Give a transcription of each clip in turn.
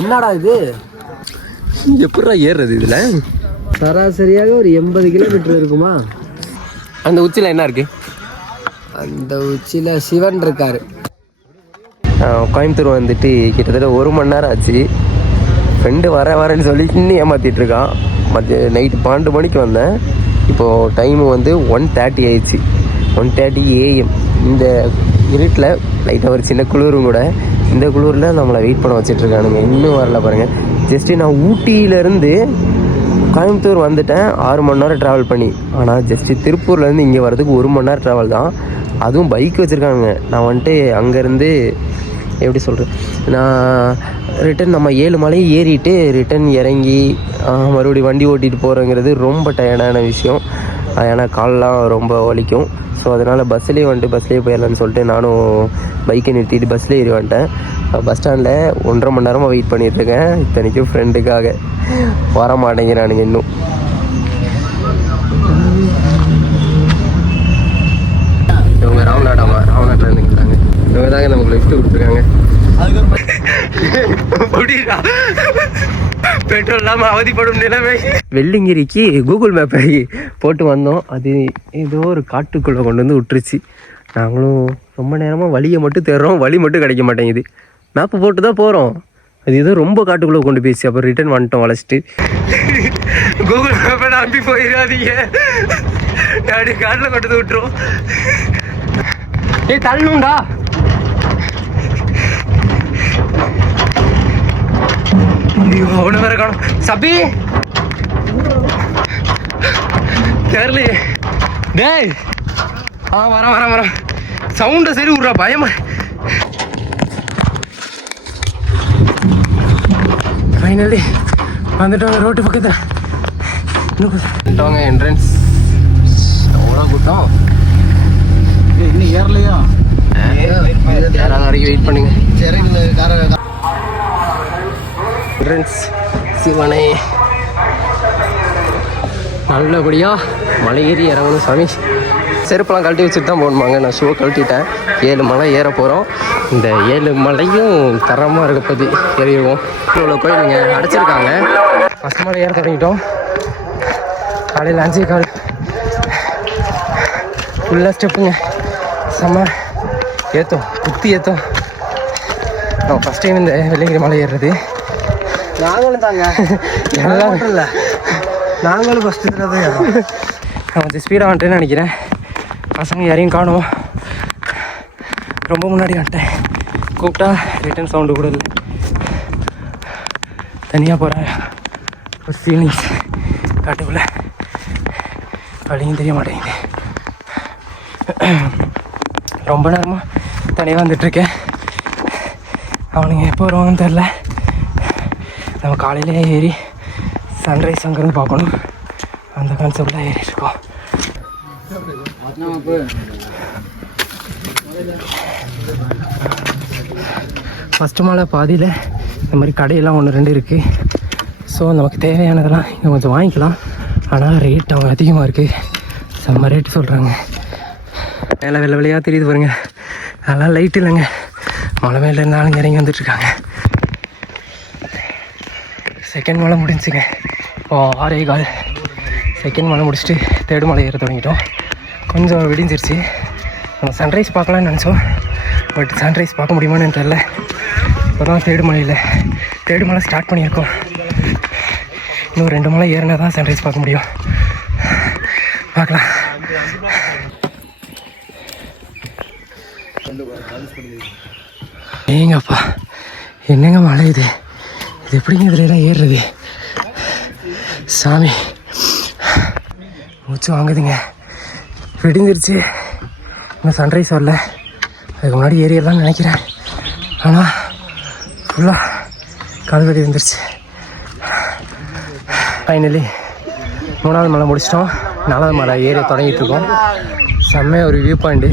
என்னடா இது எப்படா ஏறுறது இதுல? சராசரியாக ஒரு 80 கிலோமீட்டர் இருக்குமா? அந்த உச்சியில் என்ன இருக்கு? அந்த உச்சியில் சிவன் இருக்காரு. கோயம்புத்தூர் வந்துட்டு கிட்டத்தட்ட 1 மணி நேரம் ஆச்சு. ஃப்ரெண்டு வரேன்னு சொல்லி இன்னும் ஏமாற்றிட்டு இருக்கான். நைட்டு 12 மணிக்கு வந்தேன். இப்போது டைமு வந்து 1:30 ஆயிடுச்சு. 1:30 AM. இந்த இருட்டில் லைட்டாக ஒரு சின்ன குளிரும் கூட. இந்த குளிரில் நம்மளை வெயிட் பண்ண வச்சிட்ருக்கானுங்க. இன்னும் வரல பாருங்கள். ஜஸ்ட்டு நான் ஊட்டியிலேருந்து கோயம்புத்தூர் வந்துட்டேன் 6 மணி நேரம் ட்ராவல் பண்ணி. ஆனால் ஜஸ்ட்டு திருப்பூர்லேருந்து இங்கே வரதுக்கு 1 மணி நேரம் ட்ராவல் தான். அதுவும் பைக் வச்சுருக்காங்க. நான் வந்துட்டு அங்கேருந்து எப்படி சொல்கிறது, நான் ரிட்டன் நம்ம 7 மலையை ஏறிட்டு ரிட்டன் இறங்கி மறுபடியும் வண்டி ஓட்டிகிட்டு போகிறோங்கிறது ரொம்ப டயர்டான விஷயம். ஏன்னா கால்லாம் ரொம்ப வலிக்கும். ஸோ அதனால் பஸ்லேயே போயிடலான்னு சொல்லிட்டு நானும் பைக்கை நிறுத்திட்டு பஸ்ஸில் ஏறி வந்துட்டேன். பஸ் ஸ்டாண்டில் 1.5 மணி நேரமாக வெயிட் பண்ணிகிட்ருக்கேன். இத்தனைக்கும் ஃப்ரெண்டுக்காக வர மாட்டேங்கிறானுங்க இன்னும். இவங்க ராம்நாட்டில் இருந்துக்கிறாங்க. இவங்க தாங்க நமக்கு லிஃப்ட் கொடுத்துருக்காங்க. பெட்ரோல் இல்லாமல் அவதிப்படும் நிலைமை. வெள்ளிங்கிரிக்கு கூகுள் மேப்பை போட்டு வந்தோம். அது ஏதோ ஒரு காட்டுக்குள்ளே கொண்டு வந்து விட்டுருச்சு. நாங்களும் ரொம்ப நேரமாக வழியை மட்டும் தேடுறோம். வழி மட்டும் கிடைக்க மாட்டேங்குது. மேப்பு போட்டு தான் போகிறோம். அது ஏதோ ரொம்ப காட்டுக்குள்ளே கொண்டு போயிடுச்சு. அப்புறம் ரிட்டர்ன் வந்துட்டோம் வளைச்சிட்டு. கூகுள் மேப்பை நம்பி போயிடாதீங்க. அப்படி காட்டில் கொண்டு வந்து விட்டுரும். ஏய் தள்ளணும்டா. அவனு வேற காணும். சபி தெரியலையே. டேய் வரேன். சவுண்டை சரி விட்றா, பயமா. ஃபைனலி வந்துட்டோங்க ரோட்டு பக்கத்தில். இன்னும் என்ட்ரன்ஸ் அவ்வளோ கூட்டம். இன்னும் ஏறலையா? யாராவது வரைக்கும் வெயிட் பண்ணுங்க. என்ட்ரன்ஸ் சிவனை நல்லபடியாக மலை ஏறி இறங்கணும் சாமி. செருப்பெல்லாம் கழட்டி வச்சுட்டு தான் போகணுமாங்க. நான் ஷூவை கழட்டிட்டேன். 7 மலை ஏற போகிறோம். இந்த 7 மலையும் தரமாக இருக்க பற்றி ஏறிடுவோம். இவ்வளோ கோயிலுங்க அடைச்சிருக்காங்க. ஃபஸ்ட் மலை ஏற தொடங்கிட்டோம். காலையில் 5:15 ஃபுல்லாக ஸ்டெப்புங்க. செம்ம ஏற்றும் குத்தி ஏற்றும். நான் ஃபஸ்ட் டைம் இந்த வெள்ளிங்கிரி மலை ஏறுறது. நாங்களும் தாங்க எல்லாம் இல்லை. நாங்களும் ஃபஸ்ட்டு தான் ஏறோம். நான் கொஞ்சம் ஸ்பீடாக வந்துட்டேன்னு நினைக்கிறேன். பசங்க யாரையும் காணும். ரொம்ப முன்னாடி வந்துட்டேன். கூப்பிட்டா ரிட்டன் சவுண்டு கூட இல்லை. தனியாக போகிறேன். ஒரு ஃபீலிங்ஸ் காட்டுக்குள்ளே. வழியும் தெரிய மாட்டேங்குது. ரொம்ப நேரமாக தனியாக வந்துட்டுருக்கேன். அவனுங்க எப்போ வருவாங்கன்னு தெரில. நம்ம காலையிலே ஏறி சன்ரைஸ் அங்கேருந்து பார்க்கணும். அந்த கான்செப்டில் ஏறிட்டுருக்கோம். ஃபஸ்ட்டு மலை பாதியில் இந்த மாதிரி கடையெல்லாம் 1-2 இருக்குது. ஸோ நமக்கு தேவையானதெல்லாம் இங்கே கொஞ்சம் வாங்கிக்கலாம். ஆனால் ரேட் அவங்க அதிகமாக இருக்குது. செம்ம ரேட்டு சொல்கிறாங்க. மேலே வெள்ளையாக தெரியுது பாருங்க. அதெல்லாம் லைட் இல்லைங்க. மலை மேலே இருந்தாலும் இறங்கி வந்துட்டுருக்காங்க. செகண்ட் மலை முடிஞ்சுங்க. இப்போது 6:15. செகண்ட் மலை முடிச்சுட்டு தேர்டு மலை ஏற தொடங்கிட்டோம். கொஞ்சம் விடிஞ்சிருச்சு. நம்ம சன்ரைஸ் பார்க்கலான்னு நினச்சோம். பட் சன்ரைஸ் பார்க்க முடியுமான்னு தெரில. இப்போ தான் தேர்டு மலை ஸ்டார்ட் பண்ணியிருக்கோம். இன்னும் 2 மலை ஏறினா தான் சன்ரைஸ் பார்க்க முடியும். பார்க்கலாம். ஏங்கப்பா என்னங்க மலை இது எப்படிங்க இதுலாம் ஏறுறது? சாமி மூச்சு வாங்குதுங்க. விடிஞ்சிருச்சு. இன்னும் சன்ரைஸ் வரல. அதுக்கு முன்னாடி ஏறியெல்லாம் நினைக்கிறேன். ஆனால் ஃபுல்லாக கால்வெடி வந்துருச்சு. ஃபைனலி 3வது மலை முடிச்சிட்டோம். 4வது மலை ஏற தொடங்கிட்டுருக்கோம். செம்மையாக ஒரு வியூ பாயிண்ட்டு.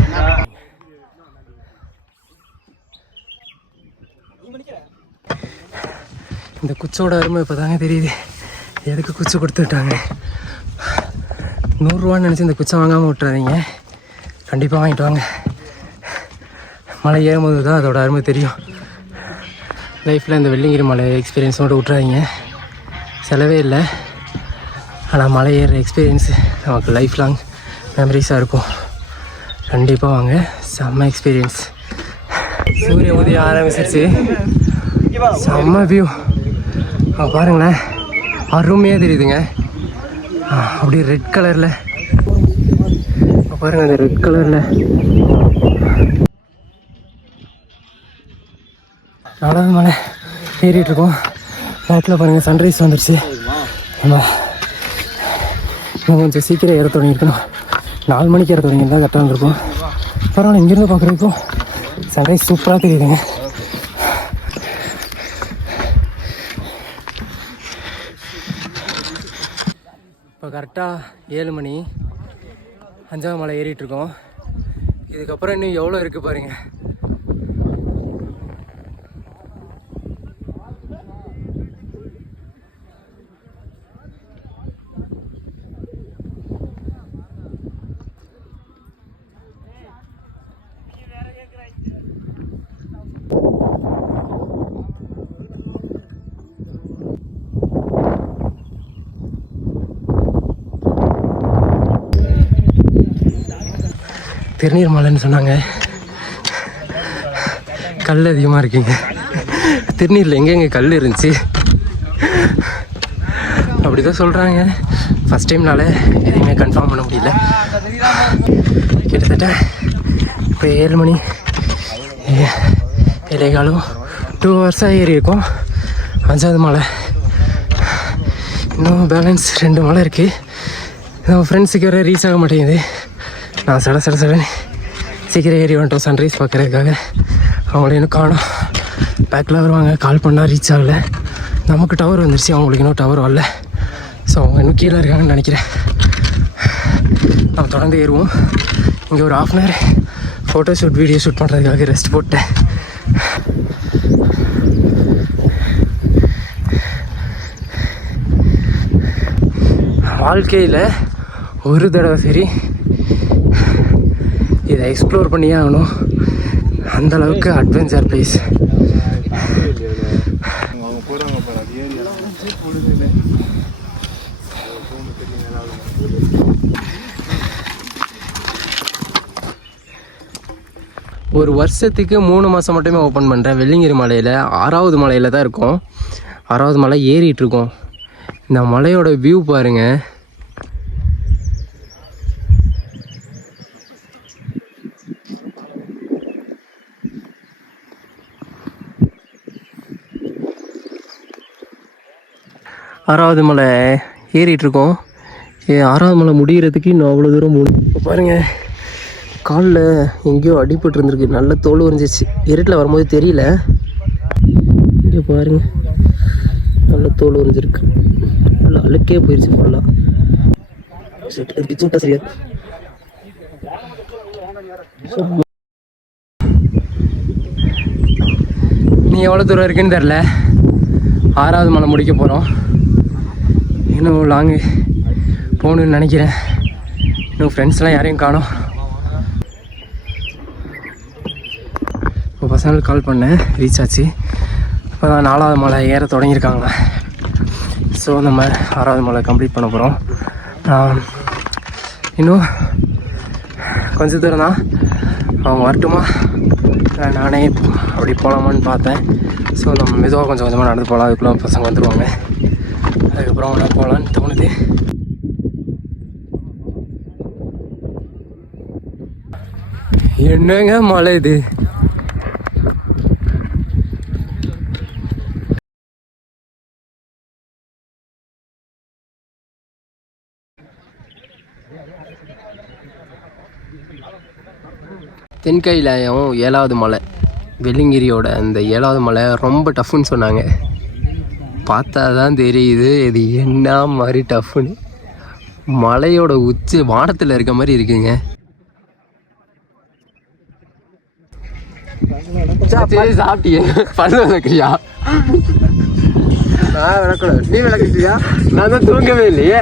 இந்த குச்சோட அருமை இப்போ தாங்க தெரியுது. எதுக்கு குச்சி கொடுத்துட்டாங்க? 100 ரூபான்னு நினச்சி இந்த குச்சை வாங்காமல் விட்டுறாதீங்க. கண்டிப்பாக வாங்கிட்டு வாங்க. மலை ஏறும்போது தான் அதோட அருமை தெரியும். லைஃப்பில் இந்த வெள்ளிங்கிரி மலை எக்ஸ்பீரியன்ஸோடு விட்றாதீங்க. செலவே இல்லை, ஆனால் மலை ஏறுற எக்ஸ்பீரியன்ஸ் நமக்கு லைஃப் லாங் மெமரிஸாக இருக்கும். கண்டிப்பாக வாங்க, செம்ம எக்ஸ்பீரியன்ஸ். சூரிய உதயம் ஆரம்பிச்சிருச்சு, செம்ம வியூ. பாருங்களேன், அருமையாக தெரியுதுங்க. அப்படியே ரெட் கலரில் பாருங்கள், அந்த ரெட் கலரில் 4வது மலை ஏறிட்டுருக்கோம். பேக்கில் பாருங்கள் சன்ரைஸ் வந்துடுச்சு. ஆமாம், இன்னும் கொஞ்சம் சீக்கிரம் ஏற தொடங்கியிருக்கணும். 4 மணிக்கு ஏற தொடங்கியிருந்தால் கரெக்டாக இருந்திருக்கும். பரவாயில்ல, இங்கேருந்து பார்க்குறதுக்கும் சன்ரைஸ் சூப்பராக தெரியுதுங்க. இப்போ கரெக்டாக 7 மணி, 5வது மலை ஏறிட்டுருக்கோம். இதுக்கப்புறம் இன்னும் எவ்வளோ இருக்குது பாருங்கள். திருநீர் மலைன்னு சொன்னாங்க. கல் அதிகமாக இருக்குங்க. திருநீரில் எங்கெங்கே கல் இருந்துச்சு அப்படி தான் சொல்கிறாங்க. ஃபஸ்ட் டைம்னால எதையுமே கன்ஃபார்ம் பண்ண முடியல. கிட்டத்தட்ட இப்போ 7 மணி 7:15, 2 ஹவர்ஸாக ஏறி இருக்கோம். 5வது மலை, இன்னும் பேலன்ஸ் 2 மலை இருக்குது. நம்ம ஃப்ரெண்ட்ஸுக்கு வர ரீச் ஆக மாட்டேங்குது. நான் சடன்னு சீக்கிரம் ஏறி வந்துட்டோம் சன்ரைஸ் பார்க்குறதுக்காக. அவங்கள இன்னும் காணோம். பேக்கில் வருவாங்க, கால் பண்ணால் ரீச் ஆகலை. நமக்கு டவர் வந்துருச்சு, அவங்களுக்கு இன்னும் டவர் வரல. ஸோ அவங்க இன்னும் கீழே இருக்காங்கன்னு நினைக்கிறேன். நம்ம தொடர்ந்து ஏறுவோம். இங்கே ஒரு 1/2 hour photo shoot, video shoot பண்ணுறதுக்காக ரெஸ்ட் போட்டேன். வாழ்க்கையில் ஒரு தடவை சரி இதை எக்ஸ்ப்ளோர் பண்ணியே ஆகணும். அந்தளவுக்கு அட்வென்ச்சர் பிளேஸ். ஒரு வருஷத்துக்கு 3 மாதம் மட்டுமே ஓப்பன் பண்ணுறேன். வெள்ளிங்கிரி மலையில் 6வது மலையில் தான் இருக்கோம். 6வது மலை ஏறிட்டுருக்கோம். இந்த மலையோட வியூ பாருங்கள். ஆறாவது மலை ஏறிட்டுருக்கோம். 6வது மலை முடிகிறதுக்கு இன்னும் அவ்வளோ தூரம் இப்போ பாருங்கள், காலில் எங்கேயோ அடிபட்டு இருந்திருக்கு. நல்ல தோல் உறிஞ்சிச்சு. இருட்டில் வரும்போது தெரியல. இங்கே பாருங்கள், நல்ல தோல் உறிஞ்சிருக்கு. ஃபுல்லாக அழுக்கே போயிடுச்சு. ஃபுல்லாக சூட்டா சரியா. நீ எவ்வளோ தூரம் இருக்குன்னு தெரில. 6வது மலை முடிக்க போகிறோம். இன்னும் லாங்கு போகணுன்னு நினைக்கிறேன். இன்னும் ஃப்ரெண்ட்ஸ்லாம் யாரையும் காணோம். இப்போ பசங்களுக்கு கால் பண்ணேன், ரீச் ஆச்சு. இப்போ தான் 4வது மலை ஏற தொடங்கியிருக்காங்க. ஸோ நம்ம 6வது மலை கம்ப்ளீட் பண்ண போகிறோம். இன்னும் கொஞ்சம் தூரம் தான். அவங்க வரட்டுமா, நானே அப்படி போகலாமான்னு பார்த்தேன். ஸோ நம்ம மெதுவாக கொஞ்சம் கொஞ்சமாக நடந்து போகலாம். அதுக்குள்ளே பசங்க வந்துடுவாங்க. அதுக்கப்புறம் ஒன்றா போகலான்னு தோணுது. என்னங்க மலை இது! தென்கையிலாயம் 7வது மலை, வெள்ளிங்கிரியோட அந்த 7வது மலை ரொம்ப டஃப்னு சொன்னாங்க. பார்த்தா தான் தெரியுது இது என்ன மாதிரி டஃப்னு. மலையோட உச்சி வானத்தில் இருக்க மாதிரி இருக்குங்க. சாப்பிட்டியே, பல்லு விளக்குறியா? நான் விளக்கணும், நீ விளக்குறியா? நான் தான் தூங்கவே இல்லையே.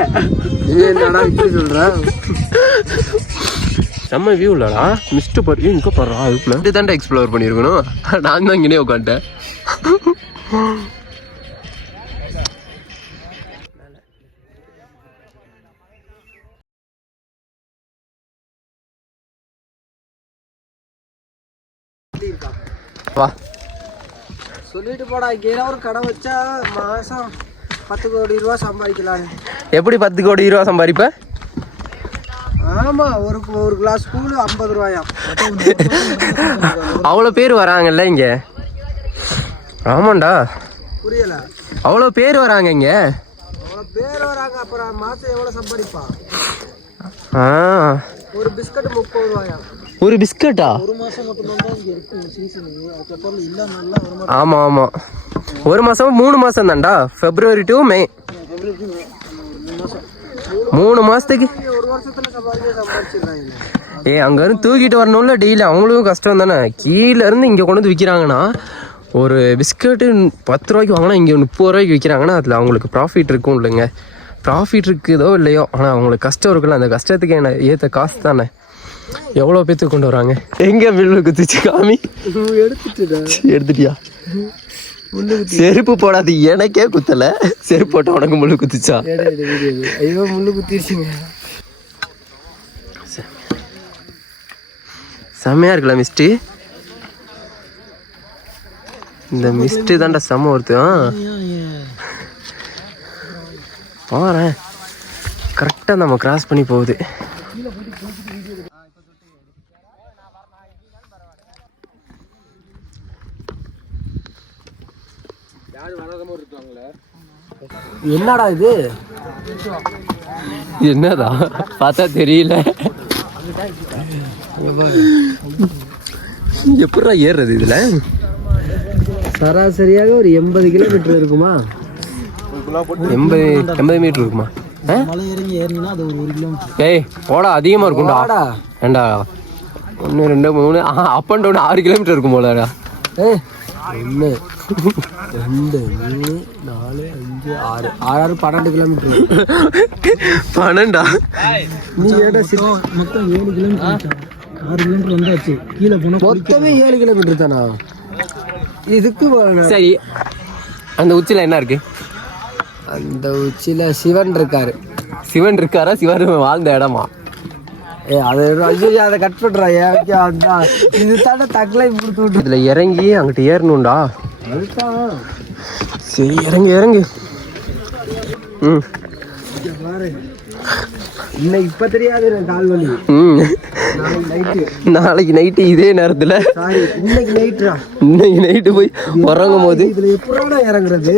நீ என்னடா இப்படி சொல்ற? செம்ம வியூ இல்லடா, மிஸ்ட்டு பாரு. இங்கே பாடுறா, அதுக்குள்ள இது தாண்டா எக்ஸ்ப்ளோர் பண்ணியிருக்கணும். நான் தான் இங்கேயே உட்காந்துட்டேன். வா சொல்லிட்டு போடா, இங்கே ஒரு கடை வச்சா மாசம் 10 கோடி ரூபா சம்பாதிக்கலான்னு. எப்படி 10 கோடி ரூபா சம்பாதிப்ப? ஆமா, ஒரு கிளாஸ் கூழ் 50 ரூபாயா? அவ்வளோ பேர் வராங்கல்ல இங்க. ஆமாண்டா, புரியல. அவ்வளோ பேர் வராங்க இங்க. அவ்வளோ பேர் வராங்க, அப்புறம் மாசம் எவ்வளவு சம்பாதிப்பா? ஆ, ஒரு பிஸ்கட் 30 ரூபாயா? ஒரு பிஸ்கட்டா? ஒரு மாசம் மட்டும்தான் இங்க இருக்கு சீசன். அதுக்கப்புறம் இல்ல, நல்லா ஒரு மாசம். ஆமா ஆமா, ஒரு மாசம் 3 மாசம் தான்டா, February to May. 3 மாசத்துக்கு ஒரு வருஷத்துல சம்பாதிச்சிடுறாங்க. அங்க இருந்து தூக்கிட்டு வரணும்ல டெய்லி, அவங்களுக்கும் கஷ்டம் தானே. கீழே இருந்து இங்க கொண்டு வந்து விற்கிறாங்கன்னா, ஒரு பிஸ்கட்டு 10 ரூபாய்க்கு வாங்கினா இங்கே 30 ரூபாய்க்கு விற்கிறாங்கன்னா அதில் அவங்களுக்கு ப்ராஃபிட் இருக்கும் இல்லைங்க. ப்ராஃபிட் இருக்குதோ இல்லையோ, ஆனால் அவங்களுக்கு கஷ்டம் இருக்குல்ல, அந்த கஷ்டத்துக்கு என்ன ஏற்ற காசு தானே. எவ்வளோ பேத்துக்கு கொண்டு வராங்க. எங்கே பில்லு குத்துச்சு காமி? எடுத்துட்டியா? செருப்பு போடாது, எனக்கே குத்தலை. செருப்பு போட்ட உனக்கு முள்ளு குத்துச்சா? ஐயோ, முள்ளு குத்திருச்சுங்க. செம்மையா இருக்குல்ல மிஸ்டி? இந்த மிஸ்டி தான்டா செம்ம ஒருத்தன். பாறேன், கரெக்டாக நம்ம கிராஸ் பண்ணி போகுது. என்னடா இது? என்னடா பார்த்தா தெரியல. எப்படா ஏறுறது இதுல? சராசரியாக ஒரு 80 கிலோமீட்டர் இருக்குமா? 80 மீட்டர் இருக்குமா? மலை இறங்கி ஏறினா அது ஒரு கிலோமீட்டர். ஏய் போடா, அதிகமா இருக்கும்டா. ஏண்டா 1 2 3 அப் அண்ட் டவுன் 6 கிலோமீட்டர் இருக்கும் போலடா. 1 2 3 4 5 6 6 12 கிலோமீட்டர். 12ஆ? நீ ஏடா மொத்தம் 7 கிலோமீட்டர். 6 கிலோமீட்டர் வந்தாச்சு. கீழே போனா மொத்தமே 7 கிலோமீட்டர் தானா? இதுக்கு சரி, அந்த உச்சில என்ன இருக்கு? அந்த உச்சியில சிவன் இருக்காரு. சிவன் இருக்காரா? சிவன் வாழ்ந்த இடமா? அதை கட் பண்றா. இது தானே தக்கலை கொடுத்து விட்டு இதுல இறங்கி அங்கிட்டு ஏறணும்டா. அதுதான். சரி, இறங்கு இறங்கு. பாரு, இன்னைக்கு இப்ப தெரியாது கால் வலி. நாளைக்கு நைட்டு இதே நேரத்துல. இன்னைக்கு நைட்டு போய் உறங்கும் போது இதுல எப்படா இறங்குறது?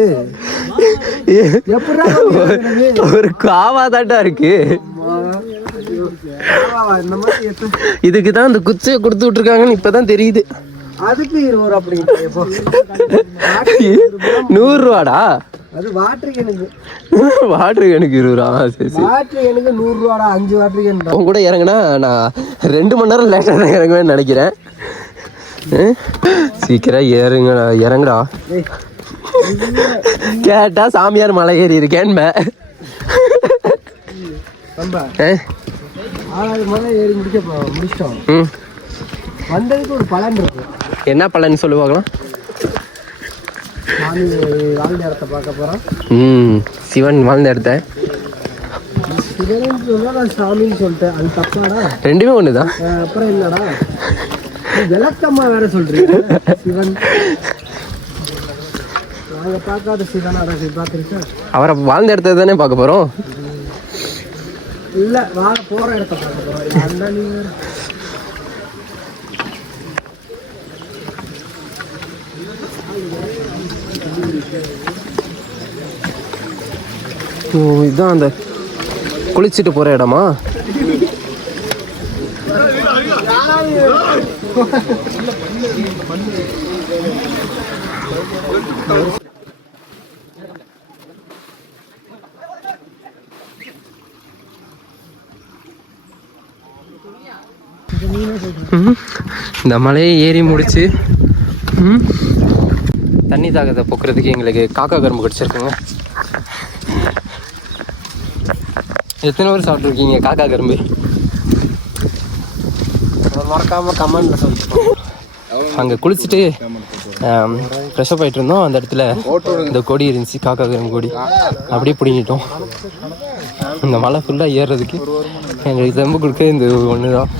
ஒரு காவாதாட்டா இருக்கு. இதுக்குதான் இந்த குச்சியை கொடுத்து விட்டுருக்காங்கன்னு இப்பதான் தெரியுது. அதுக்கு 20 ரூபா. அப்படி 100 ரூபாடா? அது வாட்டர் கேனுக்கு. வாட்டர் கேனுக்கு 20 ரூபா? சரி சரி, வாட்டர் கேனுக்கு 100 ரூபாடா. 5 water can. உன் கூட இறங்குனா நான் 2 மணி நேரம் லேட்டாக தான் இறங்குவேன்னு நினைக்கிறேன். சீக்கிரம் இறங்குடா. கேட்டா சாமியார் மலை ஏறி இருக்கேன்னு. மலை ஏறி முடிச்சிட்டோம். வந்ததுக்கு ஒரு பலன் இருக்கு. என்ன பலன் சொல்லுவாங்களாம்? வாழ்ந்த இடத்த பார்க்க போறோம். சிவன் வாழ்ந்த இடத்த சாமின்னு சொல்லிட்டேன். அது தப்பாடா? ரெண்டுமே ஒண்ணுதான். அப்புறம் என்னடா விளக்கம்மா வேற சொல்றீங்க? சிவன் நாங்க பார்க்காத சிவனாடா? பார்த்துருக்கேன். அவரை வாழ்ந்த இடத்த தானே பார்க்க போறோம். இல்ல, போற இடத்த பார்க்க போறோம். நீங்க இதுதான் அந்த குளிச்சுட்டு போற இடமா? இந்த மலையை ஏறி முடிச்சு தண்ணி தாகத்தை போக்குறதுக்கு எங்களுக்கு காக்கா கரும்பு கடிச்சிருக்குங்க. எத்தனை பேர் சாப்பிட்ருக்கீங்க காக்கா கரும்பு? மறக்காம கமெண்ட்ல சொல்லிட்டு. அங்கே குளிச்சுட்டு ஃப்ரெஷ்ஷப் ஆகிட்டு இருந்தோம். அந்த இடத்துல இந்த கொடி இருந்துச்சு, காக்காகிரம் கொடி, அப்படியே பிடிங்கிட்டோம். இந்த மலை ஃபுல்லாக ஏறுறதுக்கு எங்களுக்கு தெம்பு கொடுக்க இந்த ஒன்று தான்.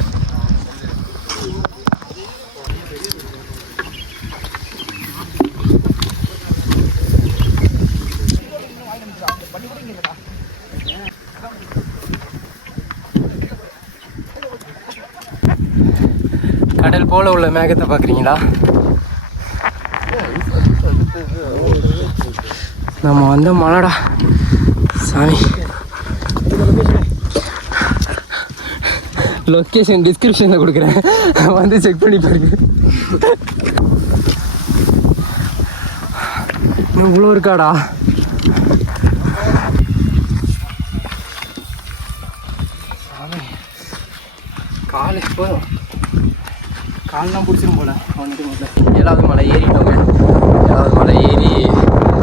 கடல் போல உள்ள மேகத்தை பார்க்குறீங்களா? நம்ம வந்த மலைடா சாமி. லொக்கேஷன் டிஸ்கிரிப்ஷனில் கொடுக்குறேன், வந்து செக் பண்ணி பாருங்க. இன்னும் இவ்வளோ இருக்காடா. காலேஜ் போதும், காலெலாம் பிடிச்சிரும் போல. வந்துட்டு முதல்ல 7வது மலை ஏறிட்டோங்க. 7வது மலை ஏறி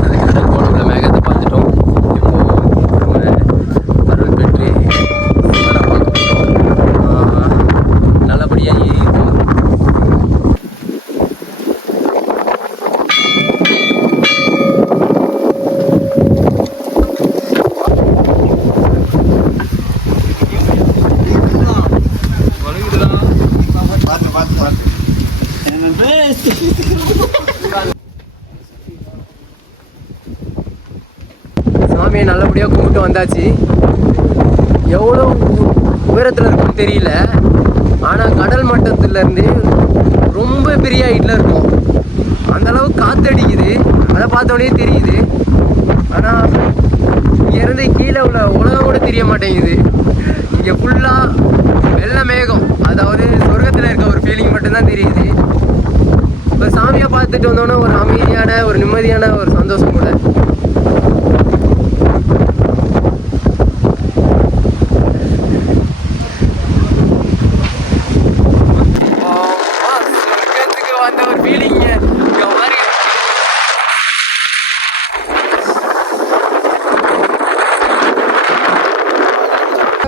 அந்த கடல் போல உள்ள மேகத்தை பார்த்துட்டோம். இப்போ நம்ம அருள் பெற்று நல்லபடியாக ஏறிட்டோம். சாமியை நல்லபடியாக கும்பிட்டு வந்தாச்சு. எவ்வளோ உயரத்தில் இருக்குன்னு தெரியல, ஆனால் கடல் மட்டத்துலேருந்து ரொம்ப பெரிய ஹைட்டில் இருக்கும். அந்தளவு காற்றடிக்குது, அதை பார்த்தோன்னே தெரியுது. ஆனால் இங்கேருந்து கீழே உள்ள உலகம் கூட தெரிய மாட்டேங்குது. இங்கே ஃபுல்லாக வெள்ளை மேகம், அதாவது சொர்க்கத்தில் இருக்க ஒரு ஃபீலிங் மட்டும்தான் தெரியுது. இப்போ சாமியை பார்த்துட்டு வந்தோன்னா ஒரு அமைதியான, ஒரு நிம்மதியான ஒரு சந்தோஷம் கூட. வந்த ஒரு ஃபீலிங்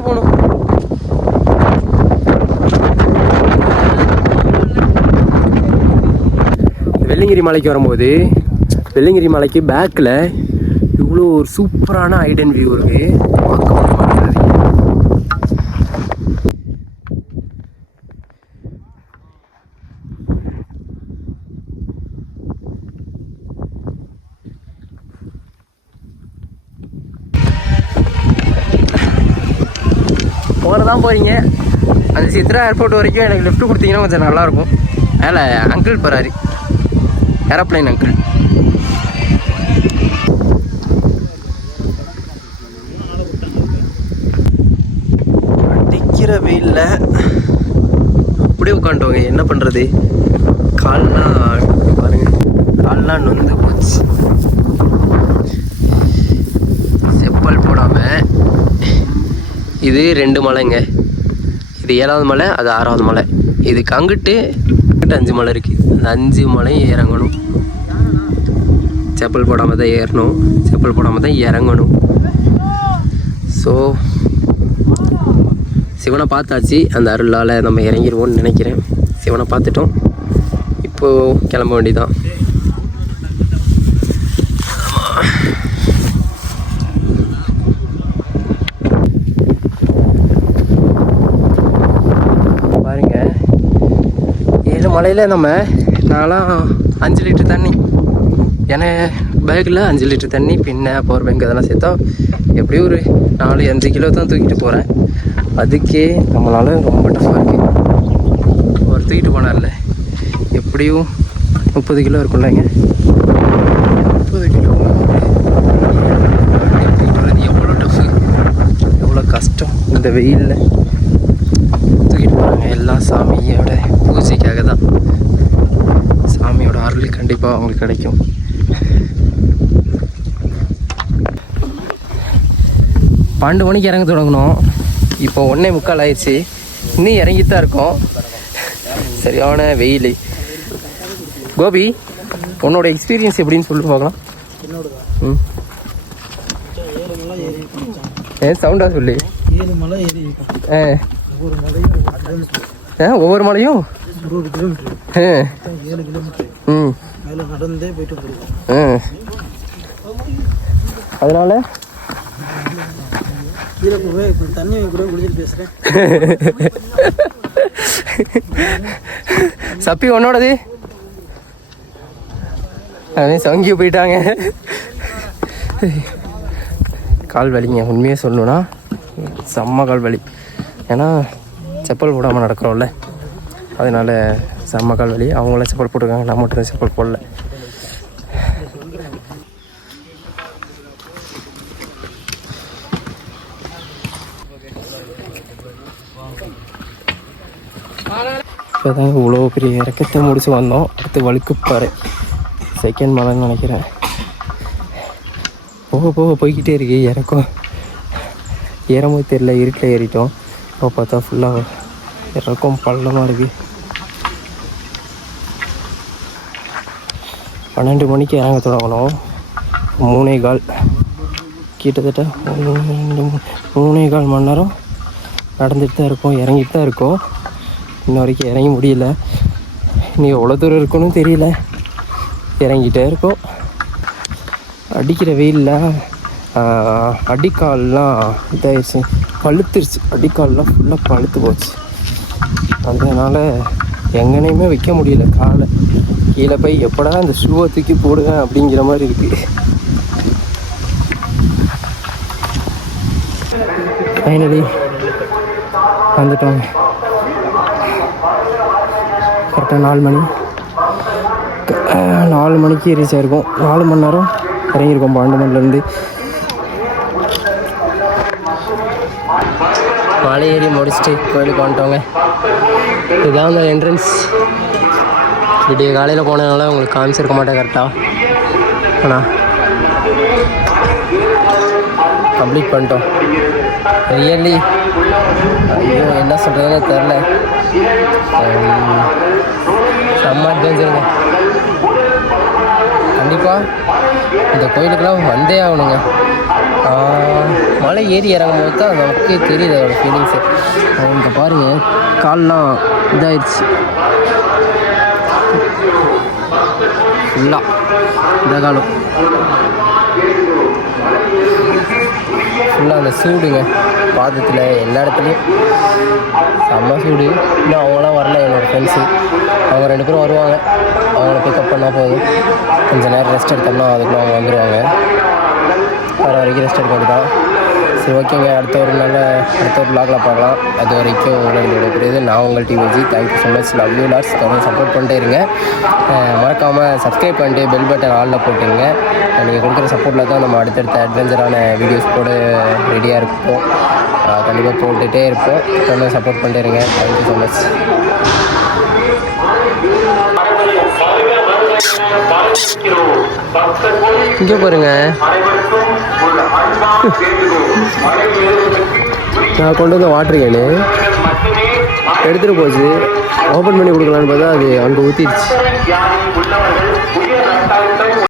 போகணும். வெள்ளிங்கிரி மலைக்கு வரும்போது, வெள்ளிங்கிரி மலைக்கு பேக்கில் இவ்வளோ ஒரு சூப்பரான ஐடன் வியூ இருக்கு. போகிறதான் போகிறீங்க, அந்த சித்ரா ஏர்போர்ட் வரைக்கும் எனக்கு லிஃப்ட் கொடுத்தீங்கன்னா கொஞ்சம் நல்லாயிருக்கும். மேலே அங்கிள் போகிறாரு, ஏரோப்ளைன் அங்கிள். அடிக்கிற வெயிலில் அப்படியே உட்காந்துட்டோங்க. என்ன பண்ணுறது, கால்லாம் பாருங்க, கால்லாம் நொந்து போச்சு. செப்பல் போடாமல். இது 2 மலைங்க. இது 7வது மலை, அது 6வது மலை. இதுக்கு அங்கிட்டு 5 மலை இருக்குது. அந்த 5 மலையும் இறங்கணும். செப்பல் போடாமல் தான் ஏறணும், செப்பல் போடாமல் தான் இறங்கணும். ஸோ சிவனை பார்த்தாச்சு. அந்த அருளால் நம்ம இறங்கிடுவோம்னு நினைக்கிறேன். சிவனை பார்த்துட்டோம், இப்போது கிளம்ப வேண்டியதான். பாருங்க, 7 மலையில் நான்லாம் 5 லிட்டர் தண்ணி, ஏன்னா பேக்கில் 5 லிட்டர் தண்ணி, பின்ன பவர் பேங்க் அதெல்லாம் சேர்த்தா எப்படியும் ஒரு 4-5 கிலோ தான் தூக்கிட்டு போகிறேன். அதுக்கே நம்மளால் ரொம்ப டஃப்பாக இருக்குது. ஒரு தூக்கிட்டு போனார்ல எப்படியும் 30 கிலோ இருக்கும்லங்க. 30 கிலோ எவ்வளோ டஃப்பு, எவ்வளோ கஷ்டம் இந்த வெயிலில் தூக்கிட்டு போகிறாங்க. எல்லாம் சாமியோட பூஜைக்காக தான். சாமியோட அருள் கண்டிப்பாக அவங்களுக்கு கிடைக்கும். 12 மணிக்கு இறங்க தொடங்கணும். இப்போ 1:45 ஆயிடுச்சு. இன்னும் இறங்கிட்டு தான் இருக்கோம். சரியான வெயில். கோபி, உன்னோட எக்ஸ்பீரியன்ஸ் எப்படின்னு சொல்லி பார்க்கலாம். சவுண்டாக சொல்லு. 7 மலை ஏறி. ஒவ்வொரு மலையும் 100 கிலோமீட்டர். 7 கிலோமீட்டர். அதில் நடந்தே போயிட்டு வந்துருக்கோம். அதனால கீழே போய் இப்போ தண்ணி கூட குடிச்சிட்டு பேசுகிறேன். சப்பி உன்னோடது அவன் சங்கி போயிட்டாங்க. கால் வலிங்க, உண்மையாக சொல்லணுன்னா செம்ம கால் வலி. ஏன்னா செப்பல் போடாமல் நடக்கிறோம்ல, அதனால செம்ம கால் வலி. அவங்கள செப்பல் போட்டிருக்காங்க, நான் மட்டும் தான் செப்பல் போடல. இப்போ தாங்க இவ்வளோ பெரிய இறக்கத்தை முடிச்சு வந்தோம். அடுத்து வழுக்குப்பாறை செகண்ட் மலைன்னு நினைக்கிறேன். போக போக போய்கிட்டே இருக்கு இறக்கம். ஏறும்போது தெரியல, இருட்டில் ஏறிட்டோம். இப்போ பார்த்தா ஃபுல்லாக இறக்கம் பள்ளமாக இருக்குது. 12 மணிக்கு இறங்க தொடங்கணும். 3:15 கிட்டத்தட்ட 3.25 மணி நேரம் நடந்துட்டு தான் இருக்கோம், இறங்கிட்டு தான் இருக்கோம். இன்ன வரைக்கும் இறங்கி முடியல. இன்னும் எவ்வளோ தூரம் இருக்குன்னு தெரியல. இறங்கிட்டே இருக்கோம். அடிக்கிற வெயிலில் அடிக்கால்லாம் இதாகிடுச்சு, பழுத்துருச்சு. அடிக்கால்லாம் ஃபுல்லாக பழுத்து போச்சு. அதனால் எங்கனையுமே வைக்க முடியல காலை. கீழே போய் எப்படா அந்த ஷூவை தூக்கி போடுவேன் அப்படிங்கிற மாதிரி இருக்குது. ஃபைனலி வந்துட்டோங்க. கரெக்டாக 4 மணிக்கு ரீச் ஆகிருக்கோம். 4 மணி நேரம் இறங்கியிருக்கோம் 12 மணிலேருந்து. மலை ஏறி முடிச்சுட்டு கோயிலுக்கு வந்துட்டோங்க. இதுதான் அந்த என்ட்ரன்ஸ். விடிய காலையில் போனதுனால உங்களுக்கு காமிச்சிருக்க மாட்டேன் கரெக்டாக. ஆனால் கம்ப்ளீட் பண்ணிட்டோம். ரியலி ஐயோ என்ன சொல்கிறதுன்னு தெரில. செம்ம அட்வென்ச்சருங்க. கண்டிப்பாக இந்த கோயிலுக்கெல்லாம் வந்தே ஆகணுங்க. மலை ஏறி இறங்கும் போது தான் நமக்கு தெரியுது அதோட ஃபீலிங்ஸு. இங்கே பாருங்கள், கால்லாம் இதாகிடுச்சு ஃபுல்லாக. இந்த காலம் ஃபுல்லாக அந்த சூடுங்க, பாதத்தில் எல்லா இடத்துலையும் செம்ம சூடு. இன்னும் அவங்களாம் வரல, என்னோடய ஃப்ரெண்ட்ஸு. அவங்க 2 பேரும் வருவாங்க. அவங்கள பிக்கப் பண்ணால் போதும். கொஞ்சம் நேரம் ரெஸ்ட் எடுத்தோம்னா அதுக்குள்ளே அவங்க வந்துடுவாங்க. வர வரைக்கும் ரெஸ்ட் எடுக்கிறது தான். சரி ஓகேங்க, அடுத்த ஒரு vlogல பார்க்கலாம். அது வரைக்கும் உங்களோட புரியுது. நான் உங்கள் TVG. Thank you so much. Love you lots. தொடர்ந்து சப்போர்ட் பண்ணிட்டே இருங்க. மறக்காமல் சப்ஸ்கிரைப் பண்ணிட்டு பெல் பட்டன் ஆலில் போட்டுருங்க. நீங்கள் கொடுக்குற சப்போர்ட்டில் தான் நம்ம அடுத்தடுத்த அட்வென்ச்சரான வீடியோஸ் கூட ரெடியாக இருப்போம். கண்டிப்பாக போட்டுகிட்டே இருப்போம். தொடர்ந்து சப்போர்ட் பண்ணிட்டே இருங்க. Thank you so much. இங்கே பாருங்க, நான் கொண்டு வந்த வாட்டர் கேனு எடுத்துகிட்டு போச்சு. ஓப்பன் பண்ணி கொடுக்கலான்னு பார்த்தா அது அங்கே ஊற்றிடுச்சு.